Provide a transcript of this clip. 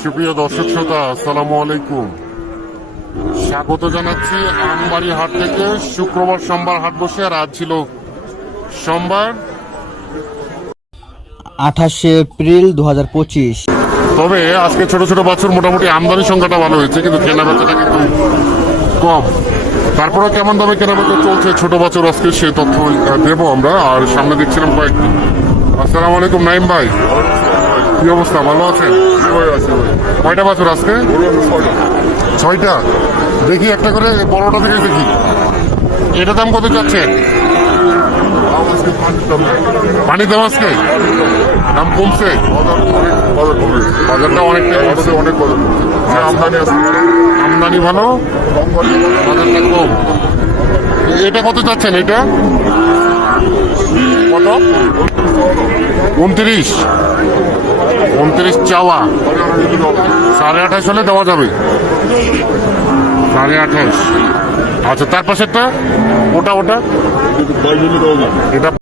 সুপ্রিয় দর্শক শ্রোতা, আসসালামু আলাইকুম। স্বাগত জানাচ্ছি আমবাড়ি হাট থেকে। শুক্রবার সোমবার হাট বসে, আর আজ ছিল সোমবার 28 এপ্রিল 2025। তবে আজকে ছোট ছোট বাছুর মোটামুটি আমদানি সংখ্যাটা ভালো হয়েছে, কিন্তু কেনা বেচাটা কিন্তু কম। তারপরে কেমন দামে কেনা বেচা চলছে ছোট বাছুর, আজকে সে তথ্য দেবো আমরা। আর সামনে দেখছিলাম কয়েকটি। আসসালামু আলাইকুম নাইম ভাই, কি অবস্থা, ভালো আছেন? কয়টা বাছুর আজকে? 6টা। দেখি একটা করে, বড়টা থেকে দেখি। এটা দাম কত চাচ্ছেন? পানির দাম আজকে দাম কমছে, বাজারটা অনেকটা কমছে, অনেক আমদানি ভালো, বাজারটা কম। এটা কত চাচ্ছেন? এটা কত? 29 চাওয়া। 28.5 হলে দেওয়া যাবে। 28.5। আচ্ছা, তার পাশেরটা? ওটা এটা